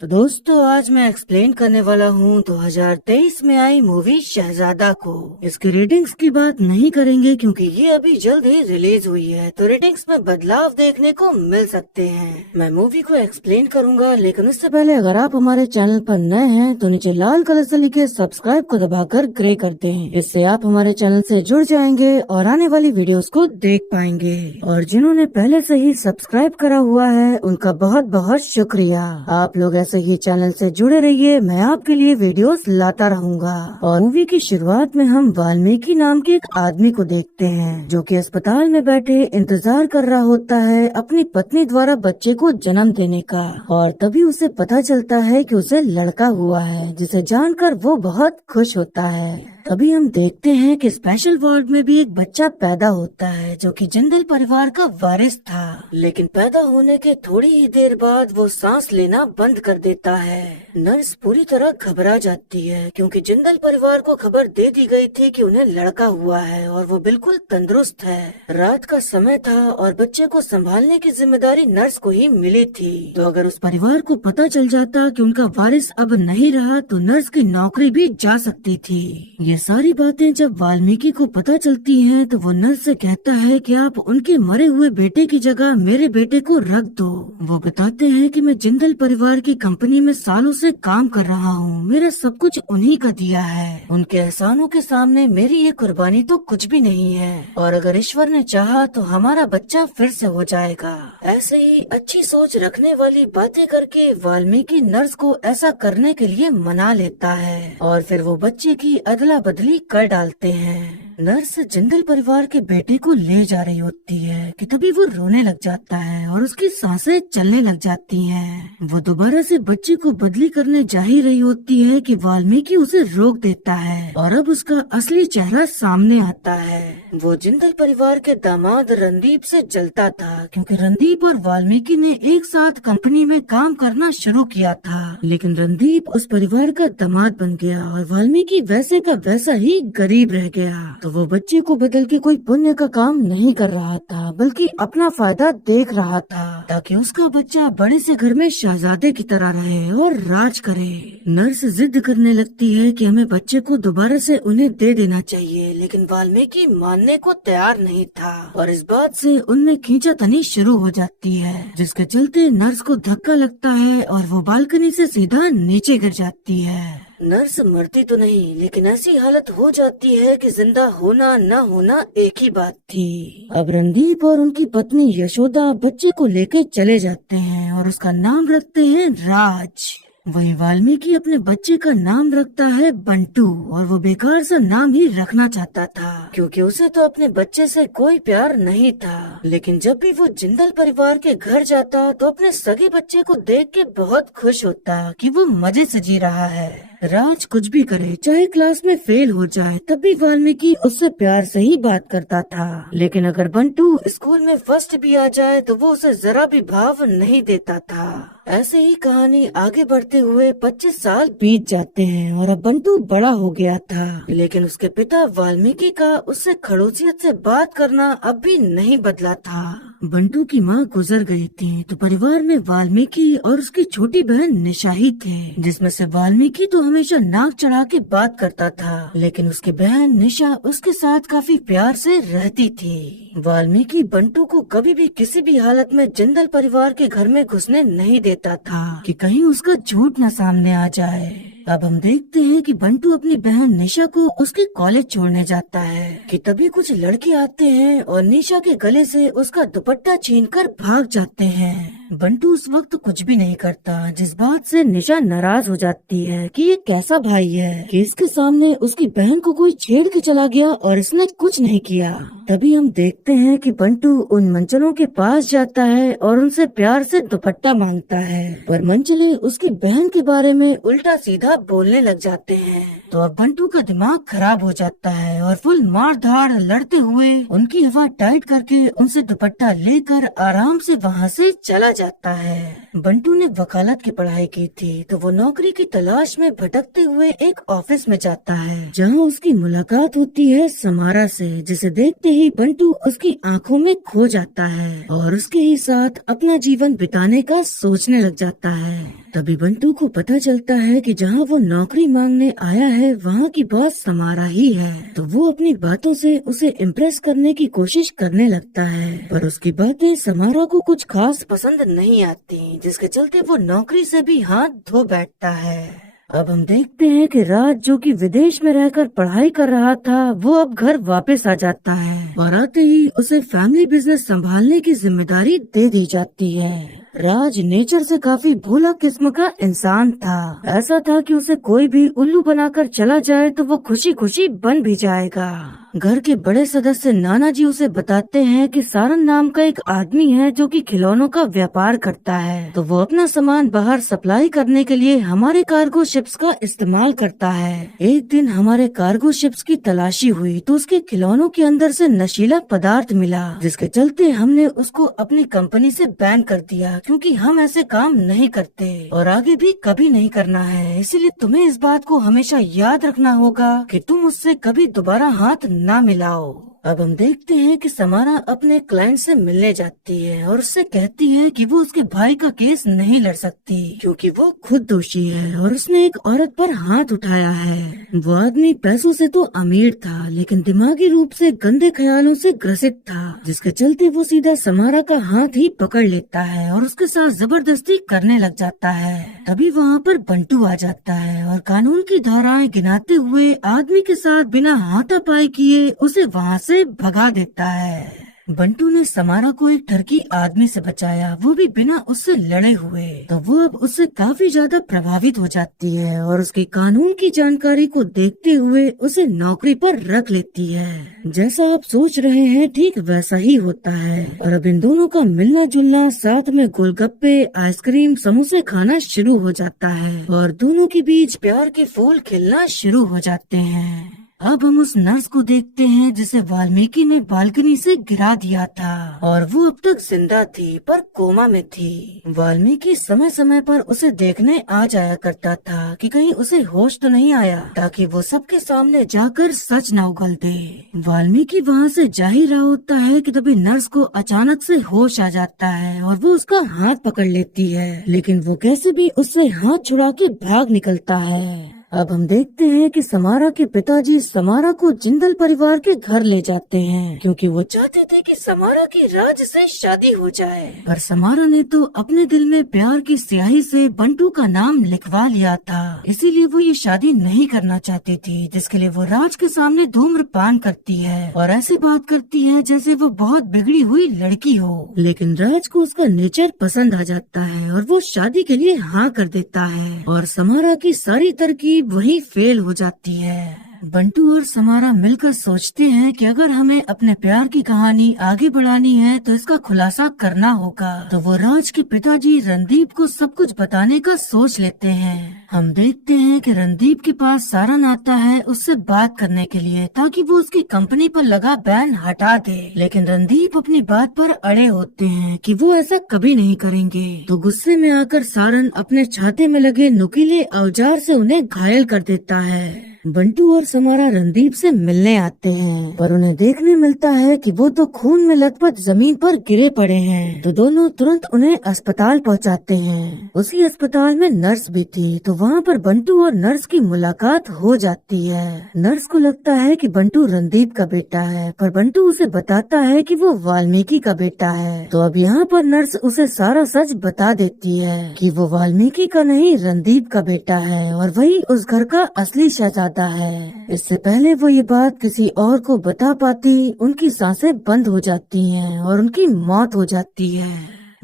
तो दोस्तों आज मैं एक्सप्लेन करने वाला हूँ 2023 में आई मूवी शहजादा को। इसकी रेटिंग्स की बात नहीं करेंगे क्योंकि ये अभी जल्द ही रिलीज हुई है, तो रेटिंग्स में बदलाव देखने को मिल सकते हैं। मैं मूवी को एक्सप्लेन करूंगा, लेकिन उससे पहले अगर आप हमारे चैनल पर नए हैं तो नीचे लाल कलर से लिखे सब्सक्राइब को दबाकर ग्रे कर दें। इससे आप हमारे चैनल से जुड़ जाएंगे और आने वाली वीडियोस को देख पाएंगे। और जिन्होंने पहले से ही सब्सक्राइब करा हुआ है उनका बहुत बहुत शुक्रिया। आप लोग ऐसे ही चैनल से जुड़े रहिए, मैं आपके लिए वीडियोस लाता रहूंगा। और मूवी की शुरुआत में हम वाल्मीकि नाम के एक आदमी को देखते हैं जो कि अस्पताल में बैठे इंतजार कर रहा होता है अपनी पत्नी द्वारा बच्चे को जन्म देने का। और तभी उसे पता चलता है कि उसे लड़का हुआ है, जिसे जानकर वो बहुत खुश होता है। तभी हम देखते हैं कि स्पेशल वार्ड में भी एक बच्चा पैदा होता है जो कि जिंदल परिवार का वारिस था, लेकिन पैदा होने के थोड़ी ही देर बाद वो सांस लेना बंद कर देता है। नर्स पूरी तरह घबरा जाती है क्योंकि जिंदल परिवार को खबर दे दी गई थी कि उन्हें लड़का हुआ है और वो बिल्कुल तंदुरुस्त है। रात का समय था और बच्चे को संभालने की जिम्मेदारी नर्स को ही मिली थी। तो अगर उस परिवार को पता चल जाता कि उनका वारिस अब नहीं रहा तो नर्स की नौकरी भी जा सकती थी। ये सारी बातें जब वाल्मीकि को पता चलती हैं तो वो नर्स से कहता है कि आप उनके मरे हुए बेटे की जगह मेरे बेटे को रख दो। वो बताते हैं कि मैं जिंदल परिवार की कंपनी में सालों से काम कर रहा हूँ, मेरा सब कुछ उन्हीं का दिया है। उनके एहसानों के सामने मेरी ये कुर्बानी तो कुछ भी नहीं है, और अगर ईश्वर ने चाहा तो हमारा बच्चा फिर से हो जाएगा। ऐसे ही अच्छी सोच रखने वाली बातें करके वाल्मीकि नर्स को ऐसा करने के लिए मना लेता है और फिर वो बच्चे की अदला बदली कर डालते हैं। नर्स जिंदल परिवार के बेटे को ले जा रही होती है कि तभी वो रोने लग जाता है और उसकी सांसें चलने लग जाती हैं। वो दोबारा से बच्चे को बदली करने जा ही रही होती है कि वाल्मीकि उसे रोक देता है और अब उसका असली चेहरा सामने आता है। वो जिंदल परिवार के दामाद रणदीप से जलता था क्योंकि रणदीप और वाल्मीकि ने एक साथ कंपनी में काम करना शुरू किया था, लेकिन रणदीप उस परिवार का दामाद बन गया और वाल्मीकि वैसे का वैसा ही गरीब रह गया। तो वो बच्चे को बदल के कोई पुण्य का काम नहीं कर रहा था, बल्कि अपना फायदा देख रहा था ताकि उसका बच्चा बड़े से घर में शहजादे की तरह रहे और राज करे। नर्स जिद करने लगती है कि हमें बच्चे को दोबारा से उन्हें दे देना चाहिए, लेकिन वाल्मीकि मानने को तैयार नहीं था और इस बात से उनमें खींचातानी शुरू हो जाती है, जिसके चलते नर्स को धक्का लगता है और वो बालकनी से सीधा नीचे गिर जाती है। नर्स मरती तो नहीं, लेकिन ऐसी हालत हो जाती है कि जिंदा होना न होना एक ही बात थी। अब रणदीप और उनकी पत्नी यशोदा बच्चे को लेकर चले जाते हैं और उसका नाम रखते हैं राज। वही वाल्मीकि अपने बच्चे का नाम रखता है बंटू, और वो बेकार सा नाम ही रखना चाहता था क्योंकि उसे तो अपने बच्चे से कोई प्यार नहीं था। लेकिन जब भी वो जिंदल परिवार के घर जाता तो अपने सगे बच्चे को देख के बहुत खुश होता कि वो मजे से जी रहा है। राज कुछ भी करे, चाहे क्लास में फेल हो जाए, तब भी वाल्मीकि उससे प्यार से ही बात करता था। लेकिन अगर बंटू स्कूल में फर्स्ट भी आ जाए तो वो उसे जरा भी भाव नहीं देता था। ऐसे ही कहानी आगे बढ़ते हुए 25 साल बीत जाते हैं और अब बंटू बड़ा हो गया था, लेकिन उसके पिता वाल्मीकि का उससे खड़ूसियत से बात करना अब भी नहीं बदला था। बंटू की माँ गुजर गई थी तो परिवार में वाल्मीकि और उसकी छोटी बहन निशा ही थे, जिसमें से वाल्मीकि तो हमेशा नाक चढ़ा के बात करता था, लेकिन उसकी बहन निशा उसके साथ काफी प्यार से रहती थी। वाल्मीकि बंटू को कभी भी किसी भी हालत में जिंदल परिवार के घर में घुसने नहीं देता था कि कहीं उसका झूठ न सामने आ जाए। अब हम देखते हैं कि बंटू अपनी बहन निशा को उसके कॉलेज छोड़ने जाता है कि तभी कुछ लड़के आते हैं और निशा के गले से उसका दुपट्टा छीनकर भाग जाते हैं। बंटू उस वक्त कुछ भी नहीं करता, जिस बात से निशा नाराज हो जाती है कि ये कैसा भाई है कि इसके सामने उसकी बहन को कोई छेड़ के चला गया और इसने कुछ नहीं किया। तभी हम देखते हैं कि बंटू उन मंचलों के पास जाता है और उनसे प्यार से दुपट्टा मांगता है, पर मंचले उसकी बहन के बारे में उल्टा सीधा बोलने लग जाते हैं। तो अब बंटू का दिमाग खराब हो जाता है और फुल मार धाड़ लड़ते हुए उनकी हवा टाइट करके उनसे दुपट्टा लेकर आराम से वहाँ से चला जाता है। बंटू ने वकालत की पढ़ाई की थी तो वो नौकरी की तलाश में भटकते हुए एक ऑफिस में जाता है, जहाँ उसकी मुलाकात होती है समारा से, जिसे देखते ही बंटू उसकी आंखों में खो जाता है और उसके ही साथ अपना जीवन बिताने का सोचने लग जाता है। तभी बंटू को पता चलता है कि जहाँ वो नौकरी मांगने आया है वहाँ की बॉस समारा ही है। तो वो अपनी बातों से उसे इम्प्रेस करने की कोशिश करने लगता है, पर उसकी बातें समारा को कुछ खास पसंद नहीं आती, जिसके चलते वो नौकरी से भी हाथ धो बैठता है। अब हम देखते हैं कि राज, जो कि विदेश में रहकर पढ़ाई कर रहा था, वो अब घर वापस आ जाता है और आते ही उसे फैमिली बिजनेस संभालने की जिम्मेदारी दे दी जाती है। राज नेचर से काफी भोला किस्म का इंसान था। ऐसा था कि उसे कोई भी उल्लू बनाकर चला जाए तो वो खुशी खुशी बन भी जाएगा। घर के बड़े सदस्य नाना जी उसे बताते हैं कि सारन नाम का एक आदमी है जो कि खिलौनों का व्यापार करता है, तो वो अपना सामान बाहर सप्लाई करने के लिए हमारे कार्गो शिप्स का इस्तेमाल करता है। एक दिन हमारे कार्गो शिप्स की तलाशी हुई तो उसके खिलौनों के अंदर से नशीला पदार्थ मिला, जिसके चलते हमने उसको अपनी कंपनी से बैन कर दिया, क्योंकि हम ऐसे काम नहीं करते और आगे भी कभी नहीं करना है। इसीलिए तुम्हें इस बात को हमेशा याद रखना होगा कि तुम उससे कभी दोबारा हाथ ना मिलाओ। अब हम देखते हैं कि समारा अपने क्लाइंट से मिलने जाती है और उससे कहती है कि वो उसके भाई का केस नहीं लड़ सकती, क्योंकि वो खुद दोषी है और उसने एक औरत पर हाथ उठाया है। वो आदमी पैसों से तो अमीर था, लेकिन दिमागी रूप से गंदे ख्यालों से ग्रसित था, जिसके चलते वो सीधा समारा का हाथ ही पकड़ लेता है और उसके साथ जबरदस्ती करने लग जाता है। तभी वहाँ पर बंटू आ जाता है और कानून की धाराएं गिनाते हुए आदमी के साथ बिना हाथापाई किए उसे वहाँ से भगा देता है। बंटू ने समारा को एक ठरकी आदमी से बचाया, वो भी बिना उससे लड़े हुए, तो वो अब उससे काफी ज्यादा प्रभावित हो जाती है और उसकी कानून की जानकारी को देखते हुए उसे नौकरी पर रख लेती है। जैसा आप सोच रहे हैं ठीक वैसा ही होता है और अब इन दोनों का मिलना जुलना, साथ में गोलगप्पे, आइसक्रीम, समोसे खाना शुरू हो जाता है और दोनों के बीच प्यार के फूल खिलना शुरू हो जाते हैं। अब हम उस नर्स को देखते हैं जिसे वाल्मीकि ने बालकनी से गिरा दिया था और वो अब तक जिंदा थी पर कोमा में थी। वाल्मीकि समय समय पर उसे देखने आ जाया करता था कि कहीं उसे होश तो नहीं आया, ताकि वो सबके सामने जाकर सच न उगल दे। वाल्मीकि वहाँ से जा ही रहा होता है कि तभी नर्स को अचानक से होश आ जाता है और वो उसका हाथ पकड़ लेती है, लेकिन वो कैसे भी उससे हाथ छुड़ा के भाग निकलता है। अब हम देखते हैं कि समारा के पिताजी समारा को जिंदल परिवार के घर ले जाते हैं, क्योंकि वो चाहते थे कि समारा की राज से शादी हो जाए। पर समारा ने तो अपने दिल में प्यार की स्याही से बंटू का नाम लिखवा लिया था, इसीलिए वो ये शादी नहीं करना चाहती थी, जिसके लिए वो राज के सामने धूम्रपान करती है और ऐसे बात करती है जैसे वो बहुत बिगड़ी हुई लड़की हो। लेकिन राज को उसका नेचर पसंद आ जाता है और वो शादी के लिए हाँ कर देता है और समारा की सारी तरकीब वही फेल हो जाती है। बंटू और समारा मिलकर सोचते हैं कि अगर हमें अपने प्यार की कहानी आगे बढ़ानी है तो इसका खुलासा करना होगा, तो वो राज के पिताजी रणदीप को सब कुछ बताने का सोच लेते हैं। हम देखते हैं कि रणदीप के पास सारन आता है उससे बात करने के लिए, ताकि वो उसकी कंपनी पर लगा बैन हटा दे, लेकिन रणदीप अपनी बात पर अड़े होते हैं कि वो ऐसा कभी नहीं करेंगे। तो गुस्से में आकर सारन अपने छाते में लगे नुकीले औजार से उन्हें घायल कर देता है। बंटू और समारा रणदीप से मिलने आते हैं, पर उन्हें देखने मिलता है कि वो तो खून में लथपथ जमीन पर गिरे पड़े हैं, तो दोनों तुरंत उन्हें अस्पताल पहुंचाते हैं। उसी अस्पताल में नर्स भी थी, तो वहाँ पर बंटू और नर्स की मुलाकात हो जाती है। नर्स को लगता है कि बंटू रणदीप का बेटा है, पर बंटू उसे बताता है कि वो वाल्मीकि का बेटा है। तो अब यहाँ पर नर्स उसे सारा सच बता देती है कि वो वाल्मीकि का नहीं रणदीप का बेटा है और वही उस घर का असली शहजादा है। इससे पहले वो ये बात किसी और को बता पाती, उनकी सांसें बंद हो जाती हैं और उनकी मौत हो जाती है।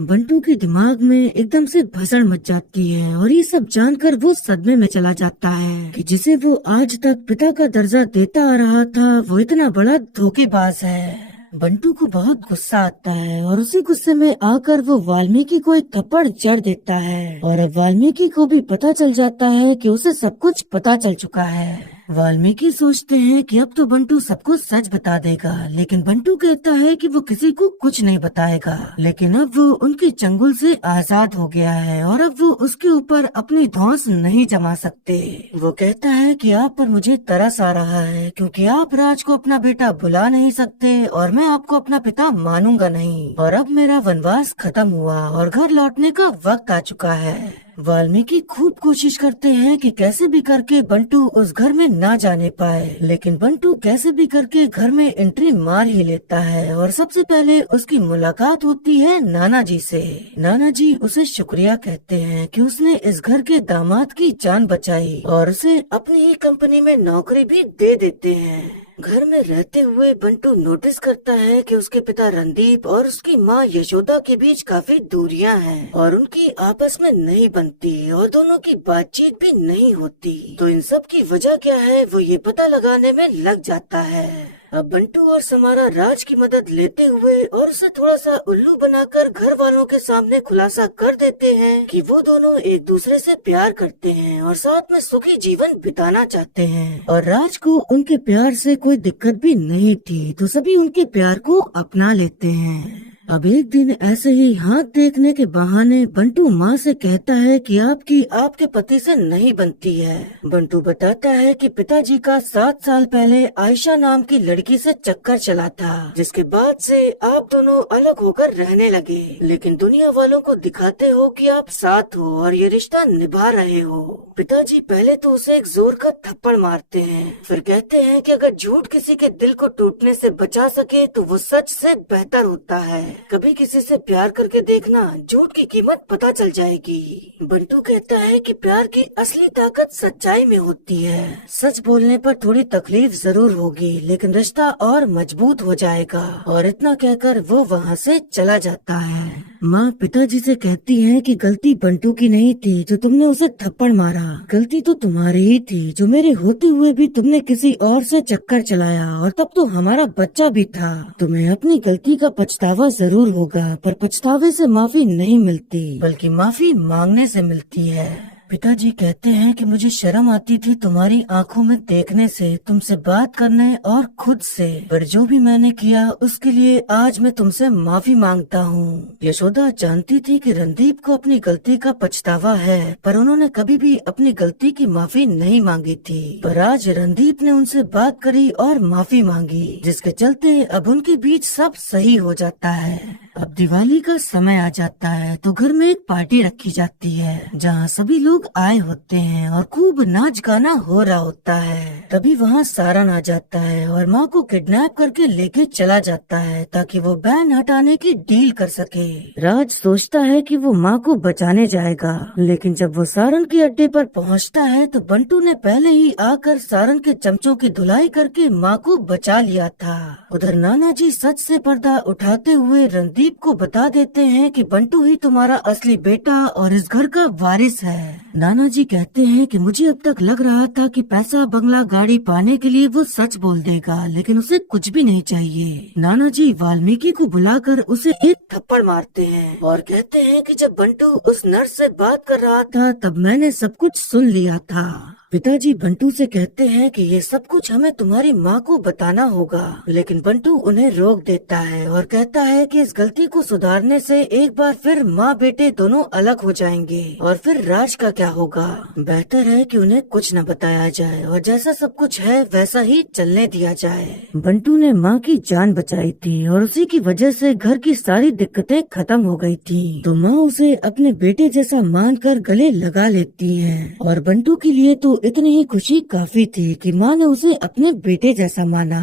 बंटू के दिमाग में एकदम से भसड़ मच जाती है और ये सब जानकर वो सदमे में चला जाता है कि जिसे वो आज तक पिता का दर्जा देता आ रहा था वो इतना बड़ा धोखेबाज है। बंटू को बहुत गुस्सा आता है और उसी गुस्से में आकर वो वाल्मीकि को एक थप्पड़ जड़ देता है और अब वाल्मीकि को भी पता चल जाता है कि उसे सब कुछ पता चल चुका है। वाल्मीकि सोचते हैं कि अब तो बंटू सबको सच बता देगा, लेकिन बंटू कहता है कि वो किसी को कुछ नहीं बताएगा, लेकिन अब वो उनके चंगुल से आजाद हो गया है और अब वो उसके ऊपर अपनी धौंस नहीं जमा सकते। वो कहता है कि आप पर मुझे तरस आ रहा है, क्योंकि आप राज को अपना बेटा बुला नहीं सकते और मैं आपको अपना पिता मानूंगा नहीं, और अब मेरा वनवास खत्म हुआ और घर लौटने का वक्त आ चुका है। वाल्मीकि खूब कोशिश करते हैं कि कैसे भी करके बंटू उस घर में ना जाने पाए, लेकिन बंटू कैसे भी करके घर में एंट्री मार ही लेता है और सबसे पहले उसकी मुलाकात होती है नाना जी से। नाना जी उसे शुक्रिया कहते हैं कि उसने इस घर के दामाद की जान बचाई और उसे अपनी ही कंपनी में नौकरी भी दे देते हैं। घर में रहते हुए बंटू नोटिस करता है कि उसके पिता रणदीप और उसकी माँ यशोदा के बीच काफी दूरियां हैं और उनकी आपस में नहीं बनती और दोनों की बातचीत भी नहीं होती। तो इन सब की वजह क्या है वो ये पता लगाने में लग जाता है। अब बंटू और समारा राज की मदद लेते हुए और उसे थोड़ा सा उल्लू बनाकर घर वालों के सामने खुलासा कर देते हैं कि वो दोनों एक दूसरे से प्यार करते हैं और साथ में सुखी जीवन बिताना चाहते हैं। और राज को उनके प्यार से कोई दिक्कत भी नहीं थी, तो सभी उनके प्यार को अपना लेते हैं। अब एक दिन ऐसे ही हाथ देखने के बहाने बंटू माँ से कहता है कि आपकी आपके पति से नहीं बनती है। बंटू बताता है कि पिताजी का 7 साल पहले आयशा नाम की लड़की से चक्कर चला था, जिसके बाद से आप दोनों अलग होकर रहने लगे, लेकिन दुनिया वालों को दिखाते हो कि आप साथ हो और ये रिश्ता निभा रहे हो। पिताजी पहले तो उसे एक जोर का थप्पड़ मारते हैं, फिर कहते हैं कि अगर झूठ किसी के दिल को टूटने से बचा सके तो वो सच से बेहतर होता है। कभी किसी से प्यार करके देखना, झूठ की कीमत पता चल जाएगी। बंटू कहता है कि प्यार की असली ताकत सच्चाई में होती है। सच बोलने पर थोड़ी तकलीफ जरूर होगी, लेकिन रिश्ता और मजबूत हो जाएगा। और इतना कहकर वो वहाँ से चला जाता है। माँ पिताजी से कहती है कि गलती बंटू की नहीं थी जो तुमने उसे थप्पड़ मारा, गलती तो तुम्हारी ही थी जो मेरे होते हुए भी तुमने किसी और से चक्कर चलाया, और तब तो हमारा बच्चा भी था। तुम्हें अपनी गलती का पछतावा जरूर होगा, पर पछतावे से माफी नहीं मिलती बल्कि माफी मांगने से मिलती है। पिताजी कहते हैं कि मुझे शर्म आती थी तुम्हारी आंखों में देखने से, तुमसे बात करने और खुद से, पर जो भी मैंने किया उसके लिए आज मैं तुमसे माफी मांगता हूँ। यशोदा जानती थी कि रणदीप को अपनी गलती का पछतावा है, पर उन्होंने कभी भी अपनी गलती की माफी नहीं मांगी थी। पर आज रणदीप ने उनसे बात करी और माफी मांगी, जिसके चलते अब उनके बीच सब सही हो जाता है। अब दिवाली का समय आ जाता है तो घर में एक पार्टी रखी जाती है, जहाँ सभी लोग आए होते हैं और खूब नाच गाना हो रहा होता है। तभी वहाँ सारन आ जाता है और माँ को किडनैप करके लेके चला जाता है ताकि वो बैन हटाने की डील कर सके। राज सोचता है कि वो माँ को बचाने जाएगा, लेकिन जब वो सारन के अड्डे पर पहुँचता है तो बंटू ने पहले ही आकर सारन के चमचों की धुलाई करके माँ को बचा लिया था। उधर नाना जी सच से पर्दा उठाते हुए रणदीप को बता देते हैं कि बंटू ही तुम्हारा असली बेटा और इस घर का वारिस है। नाना जी कहते हैं कि मुझे अब तक लग रहा था कि पैसा, बंगला, गाड़ी पाने के लिए वो सच बोल देगा, लेकिन उसे कुछ भी नहीं चाहिए। नाना जी वाल्मीकि को बुलाकर उसे एक थप्पड़ मारते हैं और कहते हैं कि जब बंटू उस नर्स से बात कर रहा था तब मैंने सब कुछ सुन लिया था। पिताजी बंटू से कहते हैं कि ये सब कुछ हमें तुम्हारी माँ को बताना होगा, लेकिन बंटू उन्हें रोक देता है और कहता है कि इस गलती को सुधारने से एक बार फिर माँ बेटे दोनों अलग हो जाएंगे और फिर राज का क्या होगा। बेहतर है कि उन्हें कुछ न बताया जाए और जैसा सब कुछ है वैसा ही चलने दिया जाए। बंटू ने माँ की जान बचाई थी और उसी की वजह से घर की सारी दिक्कतें खत्म हो गई थी, तो माँ उसे अपने बेटे जैसा मानकर गले लगा लेती है। और बंटू के लिए तो इतनी ही खुशी काफी थी कि माँ ने उसे अपने बेटे जैसा माना।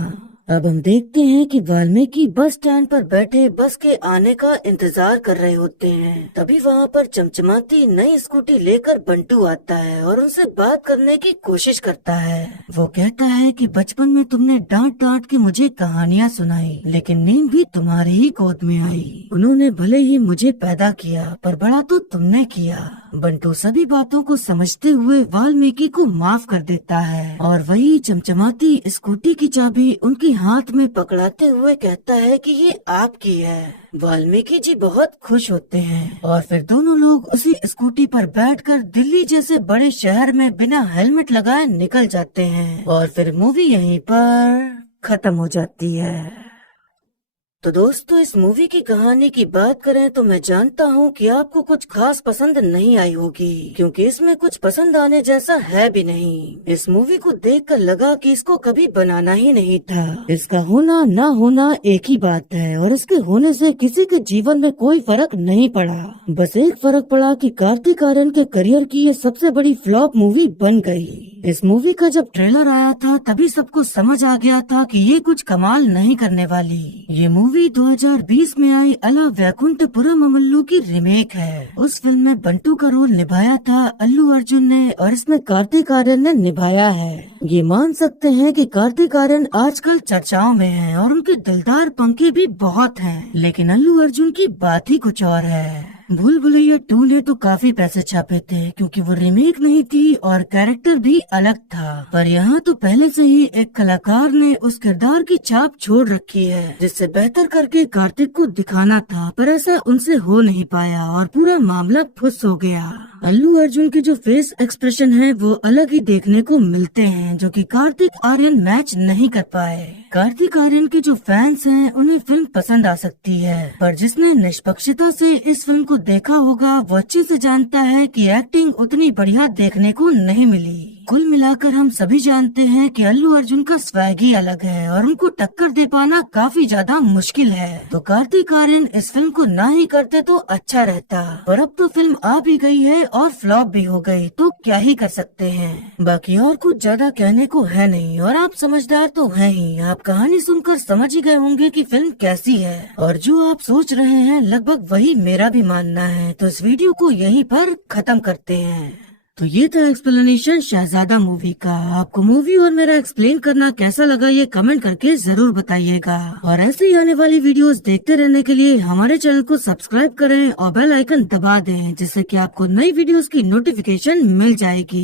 अब हम देखते हैं कि वाल्मीकि बस स्टैंड पर बैठे बस के आने का इंतजार कर रहे होते हैं। तभी वहाँ पर चमचमाती नई स्कूटी लेकर बंटू आता है और उनसे बात करने की कोशिश करता है। वो कहता है कि बचपन में तुमने डांट डांट के मुझे कहानियाँ सुनाई, लेकिन नींद भी तुम्हारी ही गोद में आई। उन्होंने भले ही मुझे पैदा किया, पर बड़ा तो तुमने किया। बंटू सभी बातों को समझते हुए वाल्मीकि को माफ कर देता है और वही चमचमाती स्कूटी की चाबी उनकी हाथ में पकड़ाते हुए कहता है कि ये आपकी है। वाल्मीकि जी बहुत खुश होते हैं और फिर दोनों लोग उसी स्कूटी पर बैठकर दिल्ली जैसे बड़े शहर में बिना हेलमेट लगाए निकल जाते हैं और फिर मूवी यहीं पर खत्म हो जाती है। तो दोस्तों, इस मूवी की कहानी की बात करें तो मैं जानता हूँ कि आपको कुछ खास पसंद नहीं आई होगी, क्योंकि इसमें कुछ पसंद आने जैसा है भी नहीं। इस मूवी को देखकर लगा कि इसको कभी बनाना ही नहीं था। इसका होना ना होना एक ही बात है और इसके होने से किसी के जीवन में कोई फर्क नहीं पड़ा। बस एक फर्क पड़ा कि कार्तिक आर्यन के करियर की ये सबसे बड़ी फ्लॉप मूवी बन गई। इस मूवी का जब ट्रेलर आया था तभी सबको समझ आ गया था कि ये कुछ कमाल नहीं करने वाली। ये मूवी 2020 में आई अला वैकुंठपुरम अमल्लू की रीमेक है। उस फिल्म में बंटू का रोल निभाया था अल्लू अर्जुन ने और इसमें कार्तिक आर्यन ने निभाया है। ये मान सकते हैं कि कार्तिक आर्यन आजकल चर्चाओं में है और उनके दिलदार पंखे भी बहुत हैं, लेकिन अल्लू अर्जुन की बात ही कुछ और है। भूल भुलैया 2 ने तो काफी पैसे छापे थे क्योंकि वो रीमेक नहीं थी और कैरेक्टर भी अलग था, पर यहाँ तो पहले से ही एक कलाकार ने उस किरदार की छाप छोड़ रखी है जिससे बेहतर करके कार्तिक को दिखाना था, पर ऐसा उनसे हो नहीं पाया और पूरा मामला फुस हो गया। अल्लू अर्जुन के जो फेस एक्सप्रेशन है वो अलग ही देखने को मिलते हैं, जो कि कार्तिक आर्यन मैच नहीं कर पाए। कार्तिक आर्यन के जो फैंस हैं उन्हें फिल्म पसंद आ सकती है, पर जिसने निष्पक्षता से इस फिल्म को देखा होगा वो अच्छे से जानता है कि एक्टिंग उतनी बढ़िया देखने को नहीं मिली। कुल मिलाकर हम सभी जानते हैं कि अल्लू अर्जुन का स्वैग ही अलग है और उनको टक्कर दे पाना काफी ज्यादा मुश्किल है। तो कार्तिक आर्यन इस फिल्म को ना ही करते तो अच्छा रहता, और अब तो फिल्म आ भी गई है और फ्लॉप भी हो गई, तो क्या ही कर सकते हैं। बाकी और कुछ ज्यादा कहने को है नहीं और आप समझदार तो हैं ही। आप कहानी सुनकर समझ ही गए होंगे कि फिल्म कैसी है, और जो आप सोच रहे हैं लगभग वही मेरा भी मानना है। तो इस वीडियो को यहीं पर खत्म करते हैं। तो ये था एक्सप्लेनेशन शहजादा मूवी का। आपको मूवी और मेरा एक्सप्लेन करना कैसा लगा ये कमेंट करके जरूर बताइएगा, और ऐसे ही आने वाली वीडियोस देखते रहने के लिए हमारे चैनल को सब्सक्राइब करें और बेल आइकन दबा दें, जिससे कि आपको नई वीडियोस की नोटिफिकेशन मिल जाएगी।